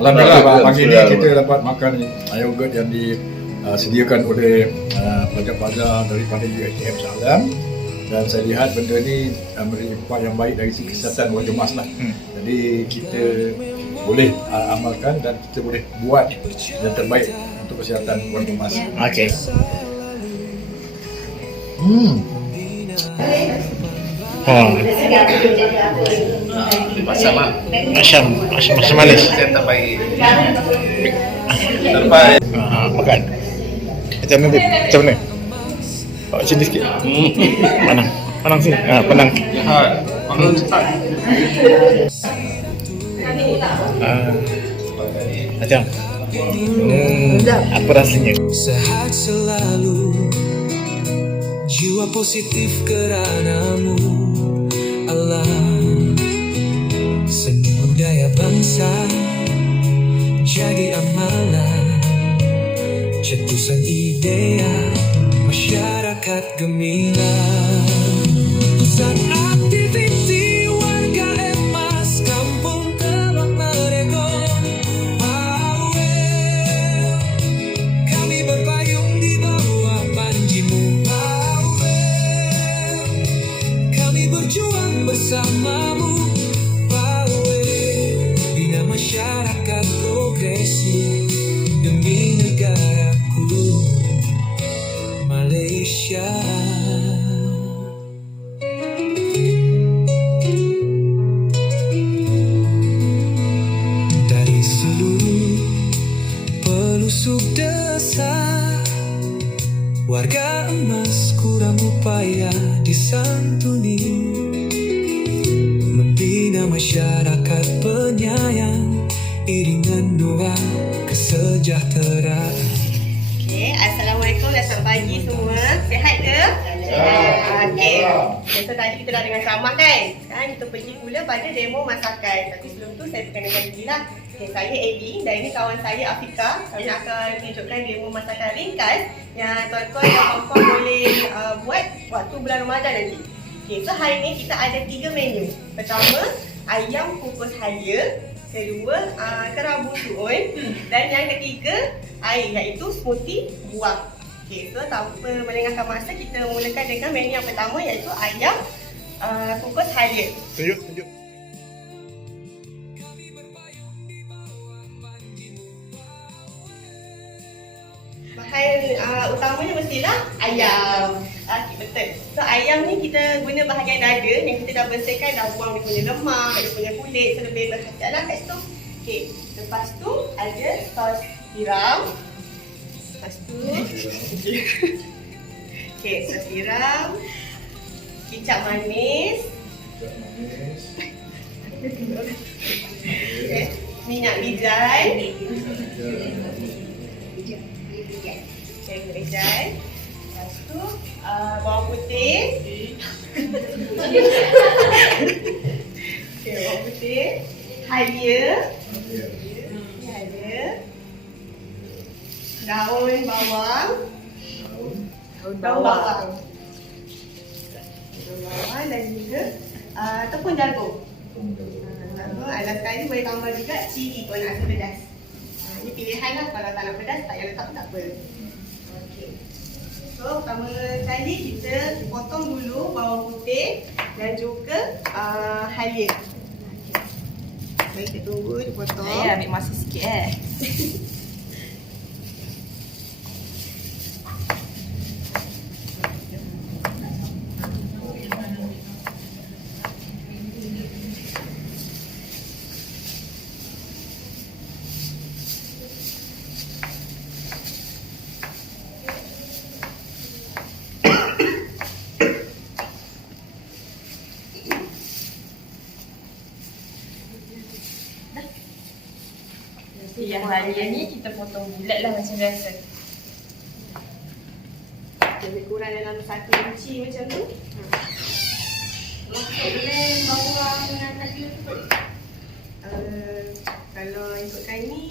Alhamdulillah pagi ni kita dapat makan yogurt yang disediakan oleh pelajar-pelajar daripada UiTM Shah Alam, dan saya lihat benda ni memberi impak yang baik dari segi kesihatan warga Mas lah. Jadi kita boleh amalkan dan kita boleh buat yang terbaik untuk kesihatan warga Mas. Okey. Masam Masam manis. saya terbaik. Terbaik. Makan. Macam mana? Bawa sini sikit. Panang sini. Panang. Panang cepat. Macam. Apa rasanya? Sehat selalu, jiwa positif keranamu Allah. Seni budaya bangsa jadi amalan, cetusan idea masyarakat gemilang. Pusat aktiviti warga emas kampung Teluk Meregon. Awel, kami berpayung di bawah panjimu. Awel, kami berjuang bersamamu. Awel, bina masyarakat progresif demi negaraku Malaysia. Dari seluruh pelusuk desa, warga emas kurang upaya disantuni, membina masyarakat penyayang, iringan doa kesejahteraan. Okay, Assalamualaikum dan selamat pagi semua. Sihat ke? Sihat. Okay. So tadi kita dah dengan ceramah kan? Sekarang kita pergi pula pada demo masakan. Tapi sebelum tu saya perkenalkan diri lah. Okay, saya Eddie dan ini kawan saya Afika. Saya akan tunjukkan demo masakan ringkas yang tuan-tuan dan puan-puan boleh buat waktu bulan Ramadan nanti. Okay, so hari ni kita ada 3 menu. Pertama, ayam kukus halia. Kedua, kerabu suun. Dan yang ketiga, air, iaitu smoothie buah. Okay, so tanpa melengahkan masa, kita mulakan dengan menu yang pertama iaitu ayam kukus halia. Tunjuk. Bahan utamanya mestilah ayam. Okay, betul. So ayam ni kita guna bahagian dada yang kita dah bersihkan, dah buang dia punya lemak, dia punya kulit, so lebih berkhasiat lah kat situ. Okay, lepas tu ada sos tiram. Lepas tu okay, sos tiram, kicap manis, okay, minyak bijai, okay, bijai. Lepas tu bawang putih. Okay, bawang putih, halia, daun bawang, daun bawang dan juga tepung jagung. Ada sekali boleh tambah juga cili kalau nak rasa pedas. Ini pilihan lah, kalau tak nak pedas tak payah letak tak apa. Okay. So pertama kali kita potong dulu bawang putih dan juga halia. Baik, kita tunggu dia potong. Saya ambil masa sikit Yang halia ni kita potong bulat lah macam biasa. Lebih kurang dalam 1 inci macam tu. Masukkan bawang dengan halia tu boleh? Kalau ikutkan ni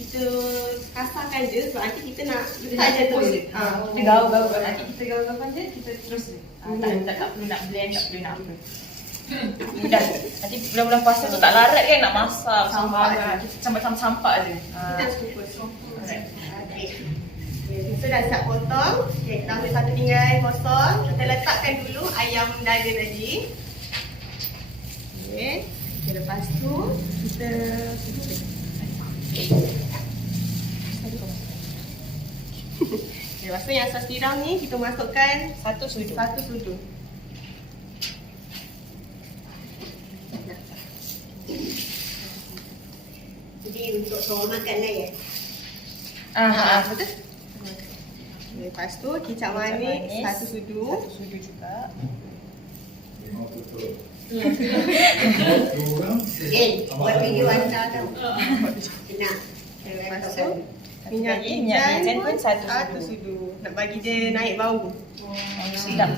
kita kasarkan je sebab nanti kita nak letak je terus. Kita gaul-gaul. Nanti kita gaul-gaulkan je, kita terus je. Tak perlu nak blend, tak perlu nak apa. Dah. Nanti bulan-bulan puasa tu tak larat kan nak masak, sambar. Kita campak-campak je. Kita kukus. Alright. Okey. So dah siap potong. Okay, kita ambil satu pinggan kosong. Kita letakkan dulu ayam dada tadi. Okay. Lepas tu kita lepas tu yang sos tiram ni kita masukkan Satu sudu. satu sudu. Jadi untuk semua makan lah ya. Betul? Lepas tu kicap manis satu sudu. Satu sudu juga. Buat video hantar tau. Nak. Lepas tu minyak Minyak ikan pun satu satu sudu. Nak bagi dia naik bau. Sedap.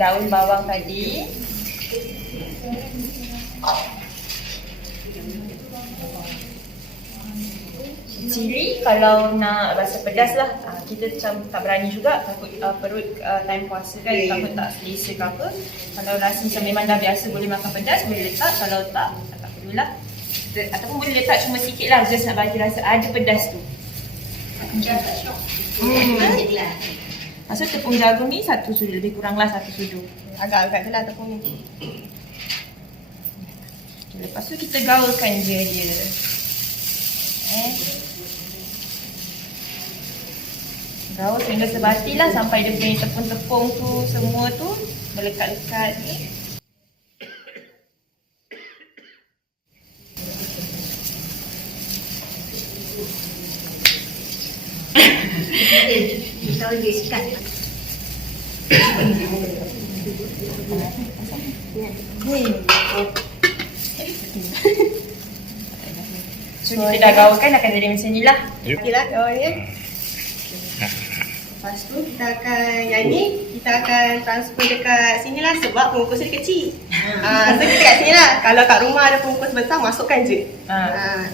Daun bawang tadi. Cili kalau nak rasa pedas lah. Kita macam tak berani juga, takut perut time puasa kan, takut tak selesa ke apa. Kalau rasa macam memang dah biasa boleh makan pedas, boleh letak. Kalau tak perlulah. Ataupun boleh letak cuma sikit lah, just nak bagi rasa ada pedas tu. Maksud tepung jagung ni satu sudu, lebih kurang lah satu sudu. Agak-agak je lah tepung ni. Lepas tu kita gaulkan je dia. Gaul sehingga sebati lah sampai dia punya tepung-tepung tu semua tu melekat-lekat ni. Tahu dia sekat. So kita dah gaulkan akan jadi macam ni lah. Okey lah kawan ya. Lepas tu kita akan yang ni kita akan transfer dekat sini lah sebab pengukus dia kecil. So kita kat sini lah. Kalau kat rumah ada pengukus besar masukkan je.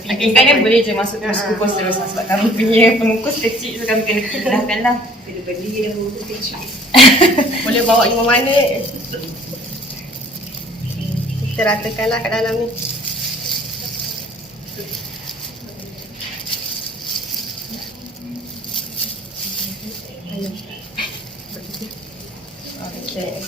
Ikan boleh je masuk kukus terus lah, sebab kami punya pengukus kecil, so kami kena pindahkan lah. Kena beli dia untuk kecil. Boleh bawa pergi mana. Kita ratakan lah kat dalam ni. Okay.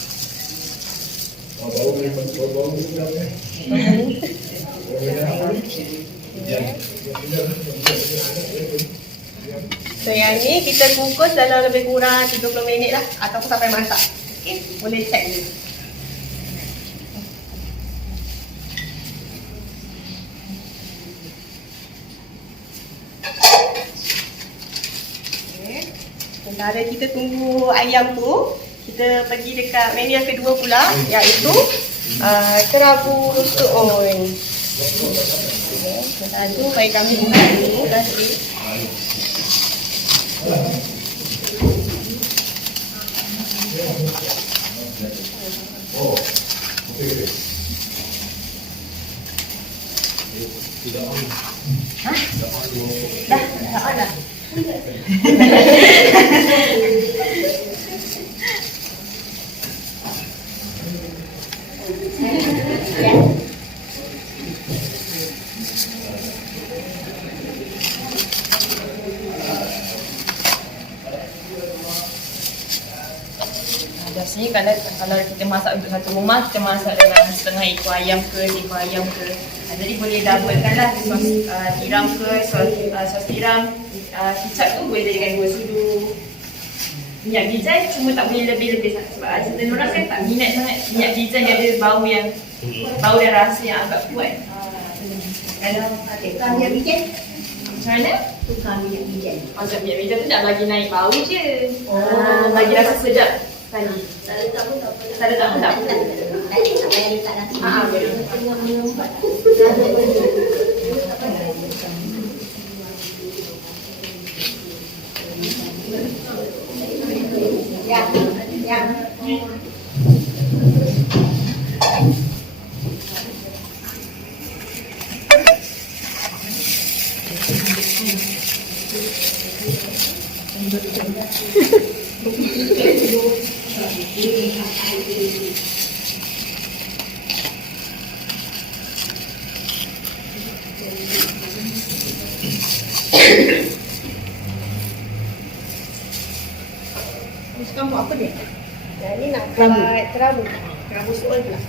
So yang ni kita kukus dalam lebih kurang 30 minit lah ataupun sampai masak. Okay, boleh check je. Okay. Sementara kita tunggu ayam tu, kita pergi dekat menu yang kedua pula, iaitu kerabu rusuk oil. Sementara tu baik kami buka dulu nasi. Dah on dah. Biasanya kalau kita masak untuk satu rumah, kita masak dengan setengah ekor ayam ke, seekor ayam ke. Jadi boleh doublekan lah sos tiram ke, sos tiram, kicap tu boleh jadikan 2 sudu. Minyak bijan cuma tak boleh lebih-lebih sangat sebab ada orang kan tak minat sangat minyak bijan, dia ada bau dan rasa yang agak kuat. Kalau tukar minyak bijan, Macam mana? tukar minyak bijan. Macam minyak bijan tu nak bagi naik bau je. Bagi rasa sedap sekali. Tak letak pun tak apa. Tak letak pun tak apa. Tak payah letak nasi. Boleh. Tengok menyumbat. Ya. Sekarang buat apa ni? Yang ni nak buat kerabu. Kerabu soal pula.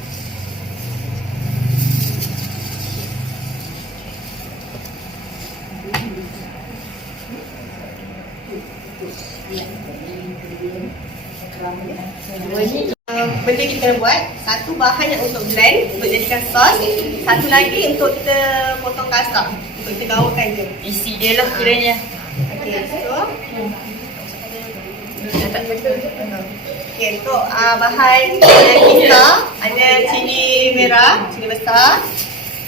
Benda kita kena buat, satu bahan yang untuk blend untuk jadikan sos, satu lagi untuk kita potong kasar untuk kita gaulkan je. Isi dia lah kiranya. Okey, so tak betul. Okey, untuk bahan kita ada cili merah, cili besar.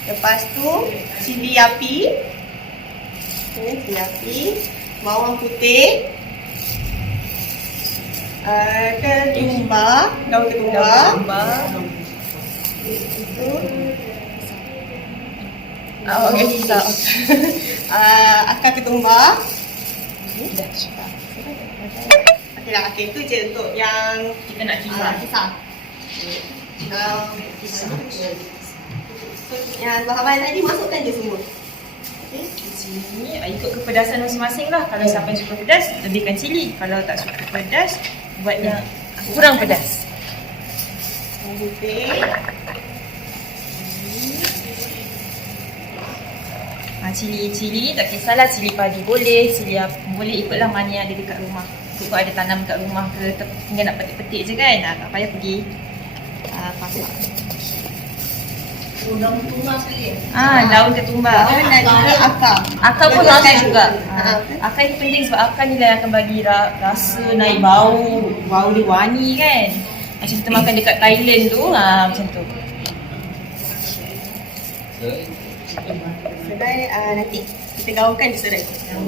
Lepas tu cili api. Okay, cili api, bawang putih. Ketumbar, daun ketumbar. Itu. Okey, susah. Akar ketumbar. Dah cukup. Okey lah, okey, itu je untuk yang Kita nak kisar. kisar. So, yang bahan-bahan tadi masukkan je semua. Okey. Sini ikut kepedasan masing-masing lah. Kalau siapa yang suka pedas, lebihkan cili. Kalau tak suka pedas, buat yang kurang pedas. Bawang putih. Cili tak kisahlah, cili padi boleh, cili apa boleh, ikutlah mana yang ada dekat rumah. Ikut ada tanam dekat rumah ke, tinggal nak petik-petik je kan. Tak payah pergi pasar. Daun ketumbar sekali. Daun ketumbar. Dan juga akar. Akar pun masuk juga. betul. Akar ni penting sebab akar ni lah yang akan bagi rasa, naik bau dia wangi kan. Macam kita makan dekat Thailand tu, macam tu. Serai nanti kita gaulkan di serai. So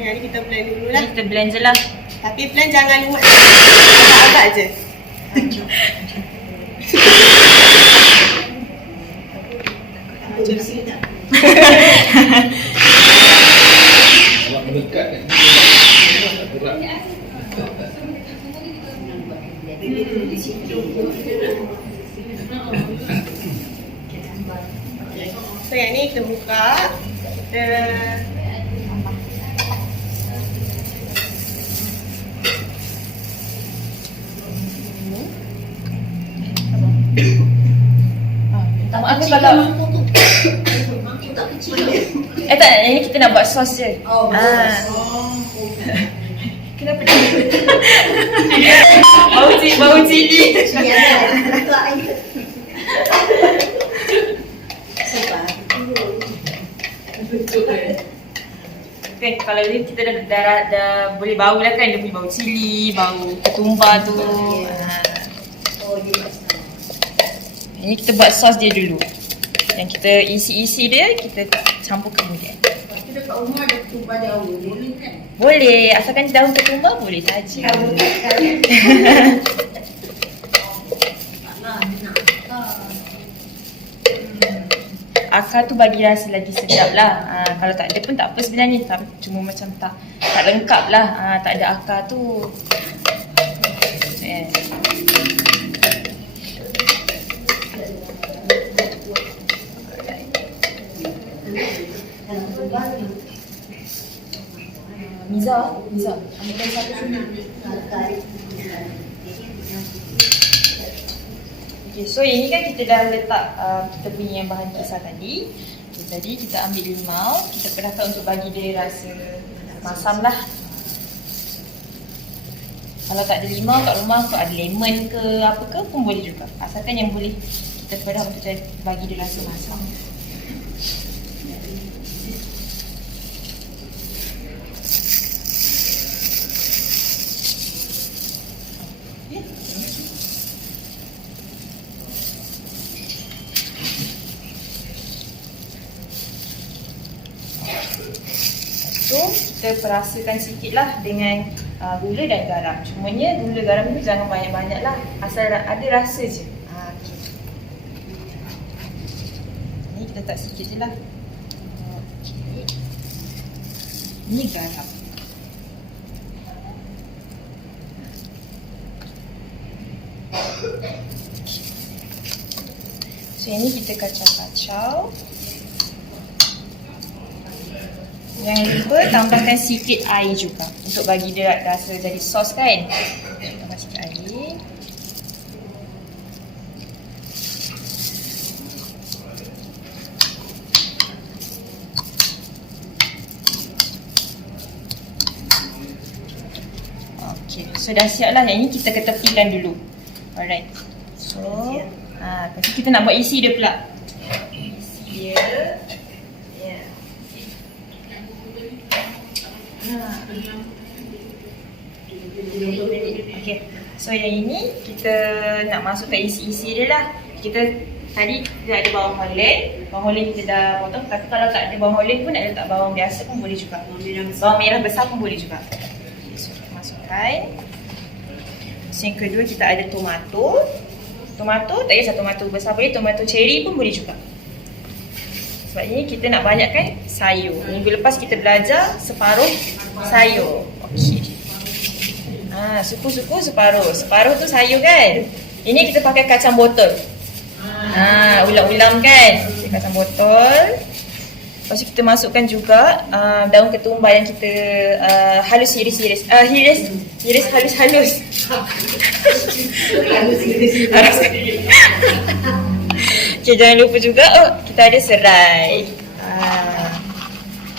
yang ni kita blend dulu lah. Kita blend je lah. Tapi blend jangan lumat agak-agak je. Kalau mendekat kan. Berat. So yang ni kita buka. Kita Maaf ni kalau Mangkuk tak kecil. tak, yang ni kita nak buat sos je. Kenapa dia? Bau cili. Okay, kalau ni kita dah boleh bau lah kan, dia punya bau cili, bau ketumbar tu. Ini kita buat sos dia dulu. Yang kita isi dia, kita campur kemudian. Kita dekat rumah ada ketumbar daun, boleh kan? Boleh, asalkan daun ketumbar boleh saja. Akar tu bagi rasa lagi sedap lah. Kalau tak ada pun tak apa sebenarnya. Cuma macam tak lengkap lah. Tak ada akar tu. Miza, ambilkan satu sini. Okay, so ini kan kita dah letak kita punya bahan kisar tadi. Okay, jadi kita ambil limau, kita perahkan untuk bagi dia rasa masam lah. Kalau tak ada limau kat rumah, kalau ada lemon ke apa ke pun boleh juga. Asalkan yang boleh kita perah untuk bagi dia rasa masam. So, kita perasakan sikit lah dengan gula dan garam. Cumanya gula garam ni jangan banyak-banyak lah. Asal ada rasa je. Okay. Ni kita letak sikit je lah. Okay. Ni garam. So ini kita kacau-kacau. Jangan lupa tambahkan sikit air juga untuk bagi dia rasa jadi sos kan. Tambah sikit air. Okay, so dah siap lah. Yang ini kita ketepikan dulu. Alright. So, lepas tu kita nak buat isi dia pula. Isi dia. Ya. Okay. So yang ini kita nak masukkan isi-isi dia lah. Kita tadi kita ada bawang holland. Bawang holland kita dah potong. Tapi kalau tak ada bawang holland pun nak letak bawang biasa pun boleh juga. Bawang merah besar pun boleh juga. So kita masukkan. So, yang kedua kita ada tomato. Tomato, tak kisah tomato besar boleh, tomato cherry pun boleh juga. Sebab ini kita nak banyakkan sayur. Minggu lepas kita belajar separuh sayur. Okey. Suku-suku separuh. Separuh tu sayur kan? Ini kita pakai kacang botol. Ulam-ulam kan? Okay, kacang botol. Lepas tu kita masukkan juga daun ketumbar yang kita halus hiris-hiris. Hiris halus-halus. Okay, jangan lupa juga kita ada serai.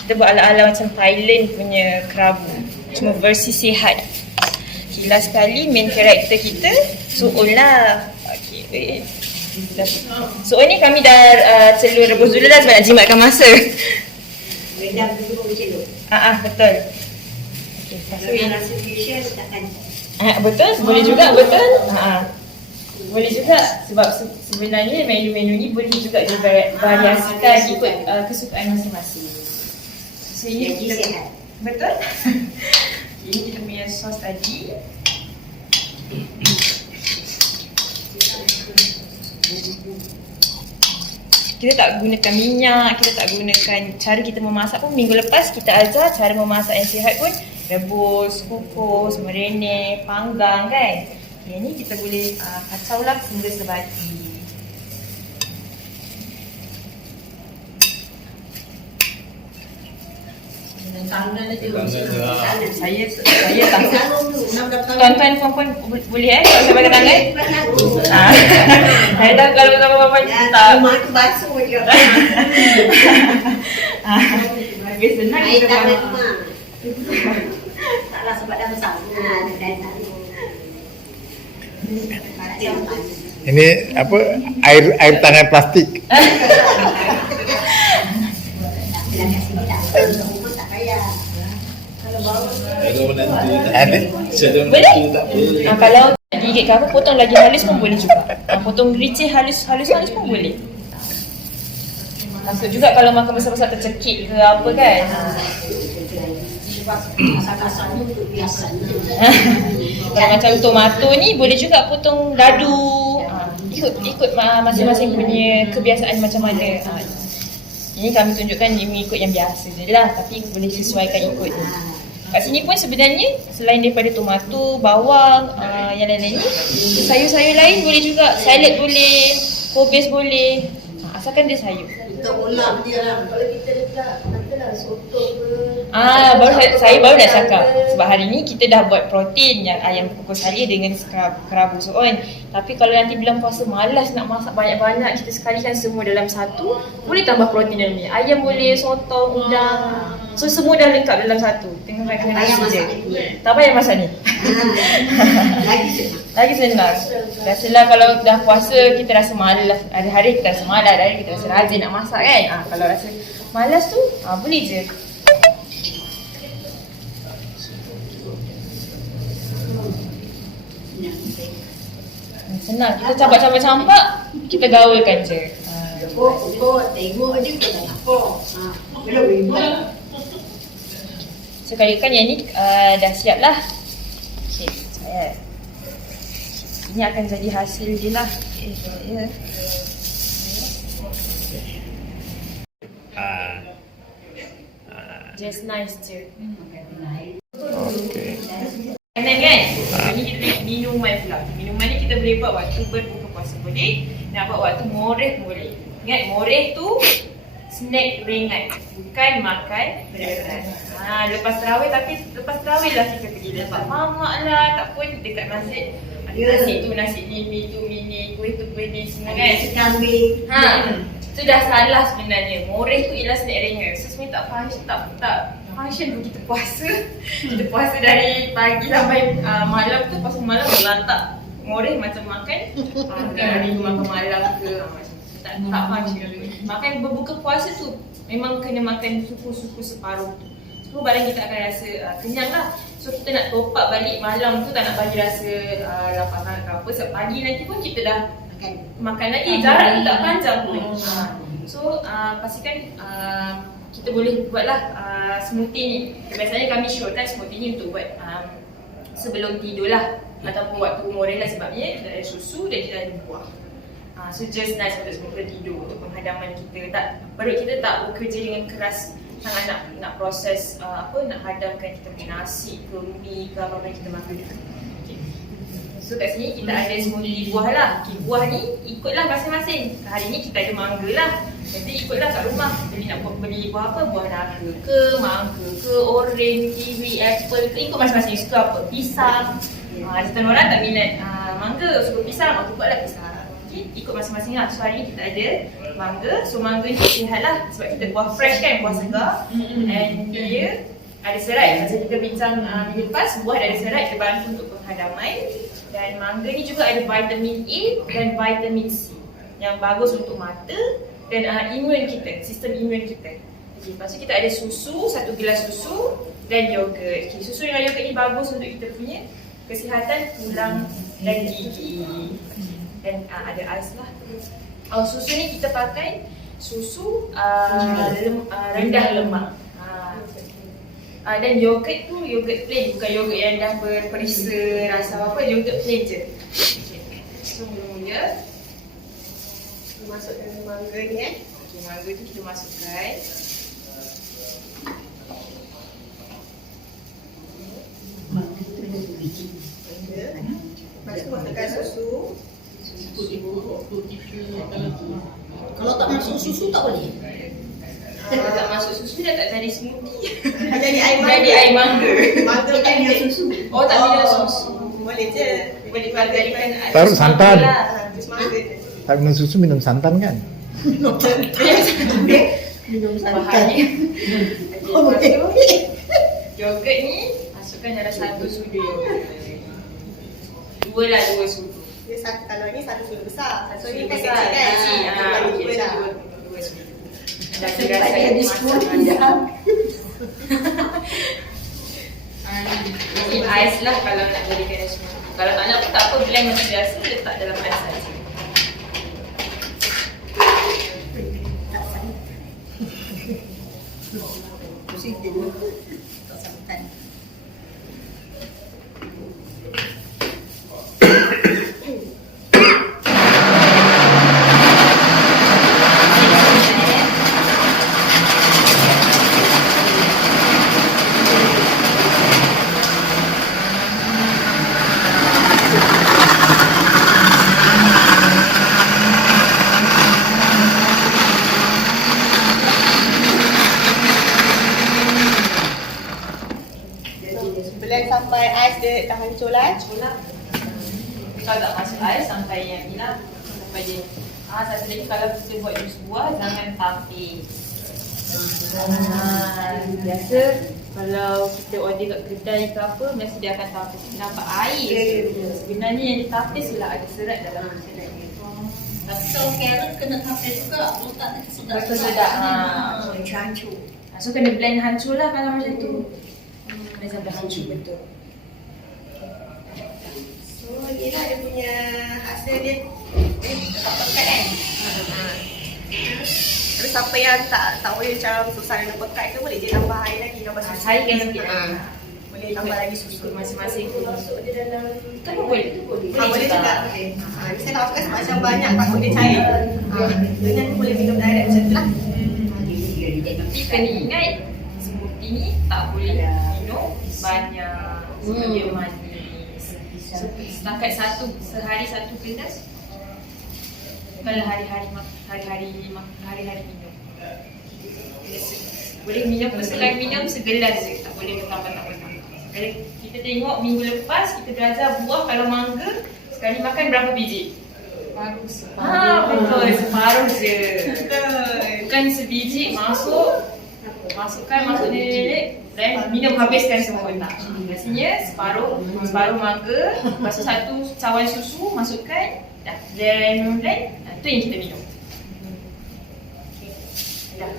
Kita buat ala-ala macam Thailand punya kerabu. Cuma versi sihat. Last sekali main karakter kita Su'un lah. Okay. So ni kami dah celur rebus dulu dah sebab nak jimatkan masa. Redam dulu celur. Betul. Okay, Kalau nak rasa fusion letakkan. Betul, boleh juga, betul. Boleh juga sebab sebenarnya menu-menu ni boleh juga divariasikan ikut kesukaan masing-masing. So ini Jadi kita sihat. betul. Ini kita punya sos tadi. Kita tak gunakan minyak, kita tak gunakan, cara kita memasak pun minggu lepas kita ajar cara memasak yang sihat pun, rebus, kukus, marinate, panggang kan. Yang ni kita boleh kacau lah hingga sebati. Tangan dia Saya tak. Tangan dulu, 6 tahun. Tuan-tuan puan-puan boleh kalau saya pakai tangan? Saya tahu kalau tuan-puan tak. Rumah tu basuh je. Lebih senang Air kita tangan buat. rumah. Taklah sebab dah besar. Dan Ini apa? Air tangan plastik. tak payah. Kalau menantu Ada. Saya Boleh? menantu tak boleh. Kalau gigit ke apa, potong lagi halus pun boleh juga. Potong gericih halus pun boleh. Takut juga kalau makan besar-besar tercekik ke apa kan. Kasar-kasar ni untuk biasa. Kalau macam tomato ni boleh juga potong dadu. Ikut masing-masing punya kebiasaan macam mana. Ini kami tunjukkan dia mengikut yang biasa je lah, tapi boleh sesuaikan ikut. Kat sini pun sebenarnya selain daripada tomato, bawang, yang lain-lain ni, sayur-sayur lain boleh juga. Salad boleh, kubis boleh, asalkan dia sayur. Untuk ulam dia lah. Kalau kita letak katalah soto ke. Saya baru nak cakap sebab hari ni kita dah buat protein yang ayam kukus halia dengan kerabu Su'un. Tapi kalau nanti bulan puasa malas nak masak banyak-banyak, kita sekalikan semua dalam satu, boleh tambah protein dalam ni. Ayam boleh, sotong, udang. So semua dah lengkap dalam satu. Tengok kena nasi je. Tak payah masak ni. Lagi senang. Lagi senang. Biasalah kalau dah puasa kita rasa malas. Hari-hari kita rasa malas, hari-hari kita rasa rajin nak masak kan. Kalau rasa malas tu, boleh je. Senang, kita campak-campak, kita gaulkan je. Tengok je kita tak apa. Belum ribut. So kalikan yang ni dah siap lah. Okay, saya. Ini akan jadi hasil dia lah. Okay, just nice je. Okey. Kanan kan? Ini kita minuman pula. Minuman ni kita boleh buat waktu berbuka puasa boleh. Nak buat waktu moreh pun boleh. Ingat moreh tu snack ringan, bukan makan berat. Lepas tarawih, tapi lepas tarawih lah kita pergi lepak mamak lah, tak pun dekat masjid. Nasi tu nasi ni, mi tu mi ni, kuih tu kuih ni, semua kan. Kambing. Itu dah salah sebenarnya. Moreh tu ialah snack ringan. So sebenarnya tak function pun kita puasa. Kita puasa dari pagi sampai malam tu, pasal malam berlantak. Moreh macam makan hari tu makan malam ke, tak function. Makan berbuka puasa tu memang kena makan suku-suku separuh tu. So badan kita akan rasa kenyang lah. So kita nak top up balik malam tu, tak nak bagi rasa lapar sangat ke apa. Sebab pagi nanti pun kita dah makan lagi, jarak tu tak panjang pun. So pastikan kita boleh buatlah smoothie ni. Biasanya kami syorkan smoothie ni untuk buat sebelum tidur lah, ataupun waktu moreh lah, sebabnya kita ada susu dan kita ada buah. So just nice untuk sebelum tidur, untuk penghadaman kita. Perut kita tak bekerja dengan keras sangat nak proses nak hadamkan kita punya nasi ke mi ke apa yang kita makan. Okay. So kat sini kita ada smoothie buah lah. Okay, buah ni ikutlah masing-masing. Hari ni kita ada mangga lah. Nanti ikutlah kat rumah. Jadi nak beli buah apa? Buah naga ke, mangga ke, orange, kiwi, apple ke, ikut masing-masing. Suka apa? Pisang. Setengah orang tak minat mangga, suka pisang, aku buatlah pisang. Okay, ikut masing-masing lah. So hari ni kita ada mangga. So mangga ni sihat lah, sebab kita buah fresh kan, buah segar. And dia ada serat. Macam kita bincang minggu lepas, buah ada serat, dia bantu untuk penghadaman. Dan mangga ni juga ada vitamin A dan vitamin C yang bagus untuk mata dan imun kita, sistem imun kita. Okay, lepas tu kita ada susu, 1 gelas susu dan yogurt. Okay, susu dengan yogurt ni bagus untuk kita punya kesihatan tulang dan gigi. Dan ada ais lah. Susu ni kita pakai susu rendah lemak. Dan yogurt tu yogurt plain, bukan yogurt yang dah berperisa rasa apa, yogurt plain je. So mula-mula kita masukkan mangga ni mangga tu kita masukkan. Lepas tu masukkan susu. Kalau tak masuk susu tak boleh. Kalau tak masuk susu dah tak jadi smoothie. Jadi air mangga. Jadi air mangga. Mangga Tak minum susu. Oh, tak minum susu. Boleh je. Boleh jadikan Taruh santan. Jus mangga je. Tak minum susu, minum santan kan? Minum santan. Bahaya. Oh, boleh. Yogurt ni masukkan dalam 1 sudu yogurt. 2 sudu. Dia kalau ni 1 sudu besar. So ni besar kecil kan? kecil. Dua lah. 2 sudu. Rasa ada smoothie dah. Ini ais lah kalau nak jadikan smoothie. Kalau tak nak pun tak apa, blend macam biasa, letak dalam ais saja. Pusing dia. Tak santan. Blend sampai ais dia dah hancur lah. Kalau tak masuk ais sampai yang ni lah, sampai dia. Satu lagi, kalau kita buat jus buah, jangan tapis. Biasa kalau kita order kat kedai ke apa, mesti dia akan tapis. Nampak air. Sebenarnya yang dia tapis ialah ada serat dalam serat dia. Tapi kalau carrot kena tapis juga. Kalau tak sedap. Betul sedap. Hancur. So kena blend hancur lah kalau macam tu. Kena sampai hancur betul. So ni lah dia punya hasil dia. Tak pekat kan? Tapi siapa yang tak boleh macam susah dengan pekat tu, boleh je tambah air lagi, tambah susu. Cairkan sikit. Boleh tambah lagi susu. Masing-masing masuk dia dalam. Kan boleh tu boleh. Boleh juga. Saya tak masukkan sebab macam banyak takut dia cair. Dengan tu boleh minum direct macam tu lah. Tapi kena ingat, smoothie ni tak boleh minum banyak. Sebab dia manis. So, setakat sehari 1 gelas. Bukanlah hari-hari minum. Boleh minum selain minum segelas je, tak boleh bertambah-tambah. Kalau kita tengok minggu lepas kita belajar buah, kalau mangga sekali makan berapa biji? Betul, separuh je. Bukan sebiji masukkan lelek dan minum habiskan semua. Tak. Biasanya separuh mangga, lepas tu satu cawan susu masukkan, dah blend, tu yang kita minum. Dah.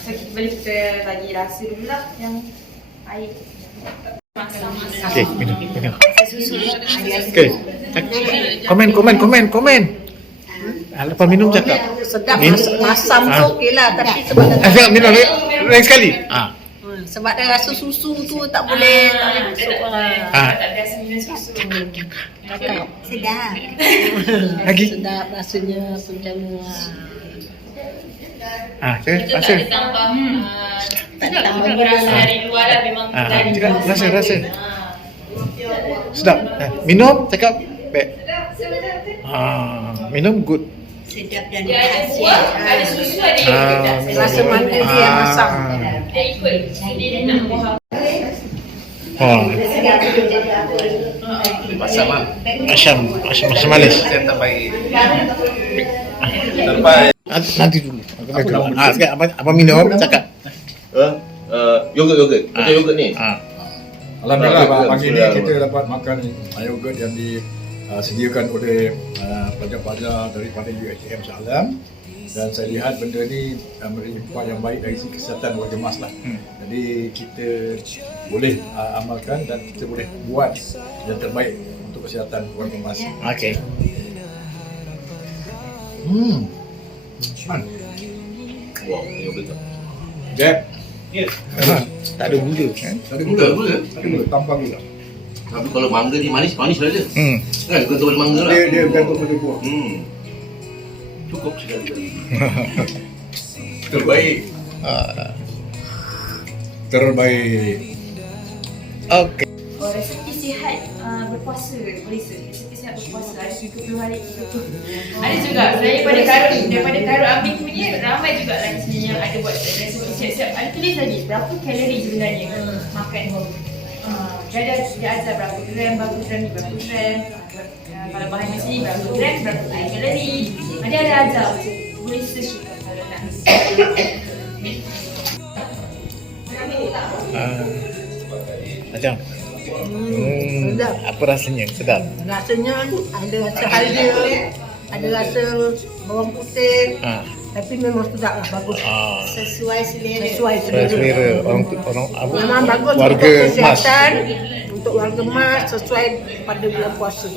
So kita bagi rasa dulu lah yang air. Okey, minum. Okey. Komen. Lepas minum cakap. Sedap masam tu okey lah, tapi sebab Cakap minum lain sekali. sebab dia rasa susu tu tak boleh masuk. Tak biasa minum susu. Sedap. Lagi. Sedap rasanya macam Kita rasa. tak tambah rasa dari luar lah, memang dari cakap luar. rasa. Sedap. Minum cakap baik. Minum good. sedap dan Dia ada buah, ada susu, ada yogurt. rasa mangga dia masam. Dia ikut sendiri nak buah. Masam manis. Saya tambahin. Nanti dulu. Sekarang apa minum cakap. Yogurt. Macam yogurt ni. Alhamdulillah Yogurt pagi ni sudah kita dapat makan yogurt yang disediakan oleh pelajar-pelajar daripada UiTM Shah Alam, dan saya lihat benda ni memberi impak yang baik dari segi kesihatan warga Mas lah. Jadi kita boleh amalkan dan kita boleh buat yang terbaik untuk kesihatan warga Mas. Okey. Wow, yogurt tu. Jeb, Tak ada gula kan? ada gula? Ada gula, tanpa gula. Tapi kalau mangga ni manis lah dia. Kan ketua mangga lah. Dia bergantung pada buah. Cukup sekali. Terbaik. Terbaik. Okey. Resepti sihat berpuasa, boleh resepti sihat berpuasa ada 30 hari. Ada juga daripada Karut Ambil punya, ramai juga lah di sini yang ada buat resepti sihat. Ada tulis lagi berapa kalori sebenarnya makan. Dia ajar berapa gram, berapa gram. Kalau bahan nasi berapa gram, berapa kalori. Dia ada ajar, boleh search kalau nak. Macam apa rasanya? Sedap. Rasanya ada rasa haldia, ada rasa bawang putih, tapi memang sedap lah, bagus. Sesuai selera. Sesuai Selera selera. orang Memang bagus warga untuk Mas. kesihatan, untuk warga Mas, sesuai pada bulan puasa.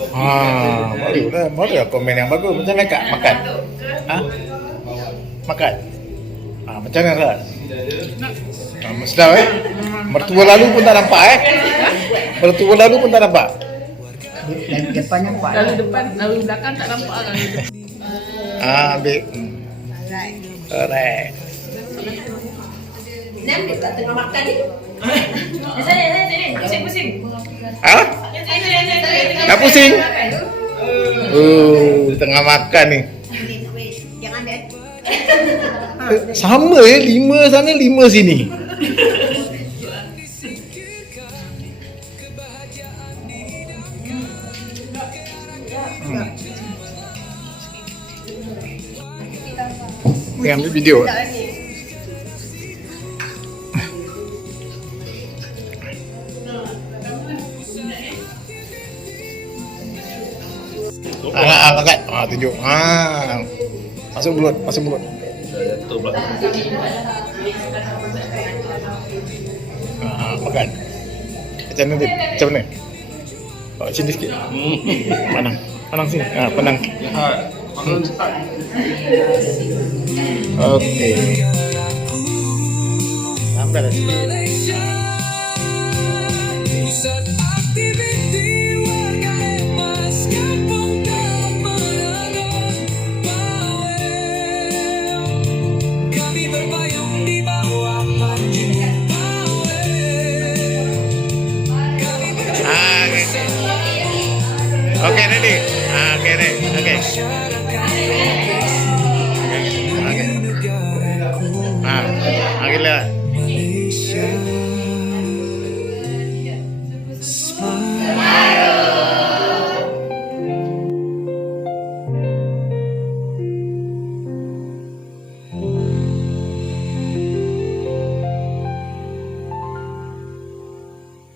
Barulah komen yang bagus. Macam mana Kak makan? Makan? Macam mana Ras? Sedap Mertua lalu pun tak nampak Mertua lalu pun tak nampak. Depan nampak. Lalu belakang tak nampak kan. Ambil. Alright. Nam dia tak tengah makan ni. Pusing. Dah pusing? Tengah makan ni. Jangan ambil. Sama 5 sana 5 sini. Ambil video. Angkat. Tunjuk. Masuk mulut. Betul pula. Makan. Macam mana? Macam mana? Sini sikit. Panang sini. Panang. Okey. Nampak dah sikit. Pusat